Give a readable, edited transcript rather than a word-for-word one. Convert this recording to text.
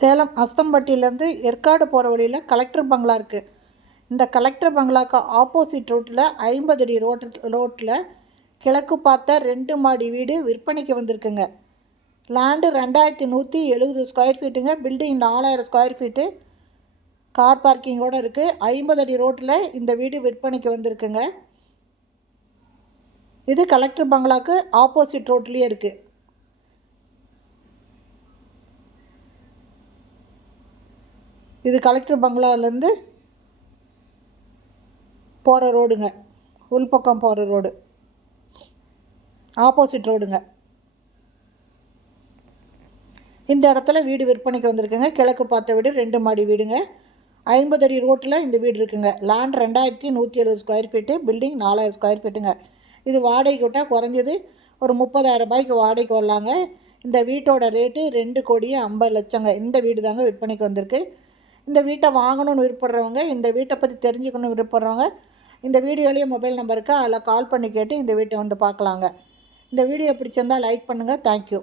சேலம் அஸ்தம்பட்டியிலேருந்து ஏற்காடு போகிற வழியில் கலெக்டர் பங்களா இருக்குது. இந்த கலெக்டர் பங்களாவுக்கு ஆப்போசிட் ரோட்டில் 50 அடி ரோட்டில் கிழக்கு பார்த்த 2 மாடி வீடு விற்பனைக்கு வந்திருக்குங்க. லேண்டு 2170 ஸ்கொயர் ஃபீட்டுங்க. Building 4000 square feet. கார் பார்க்கிங்கோடு இருக்குது. 50 அடி ரோட்டில் இந்த வீடு விற்பனைக்கு வந்திருக்குங்க. இது கலெக்டர் பங்களாவுக்கு ஆப்போசிட் ரோட்லேயே இருக்குது. இது கலெக்டர் பங்களாவிலேருந்து போகிற ரோடுங்க. உள்பக்கம் போகிற ரோடு, ஆப்போசிட் ரோடுங்க. இந்த இடத்துல வீடு விற்பனைக்கு வந்திருக்குங்க. கிழக்கு பார்த்த வீடு, 2 மாடி வீடுங்க. 50 அடி ரோட்டில் இந்த வீடு இருக்குங்க. Land 2170 square feet. Building 4000 square ஃபீட்டுங்க. இது வாடகைக்கு விட்டால் குறைஞ்சது ஒரு 30,000 ரூபாய்க்கு வாடகைக்கு வரலாங்க. இந்த வீட்டோட ரேட்டு 2,50,00,000ங்க. இந்த வீடு தாங்க விற்பனைக்கு வந்திருக்கு. இந்த வீட்டை வாங்கணும்னு விருப்பப்படுறவங்க, இந்த வீட்டை பற்றி தெரிஞ்சுக்கணும்னு விருப்பப்படுறவங்க, இந்த வீடியோலேயே மொபைல் நம்பருக்கு அதில் கால் பண்ணி கேட்டு இந்த வீட்டை வந்து பார்க்கலாங்க. இந்த வீடியோ பிடிச்சிருந்தால் லைக் பண்ணுங்கள். தேங்க்யூ.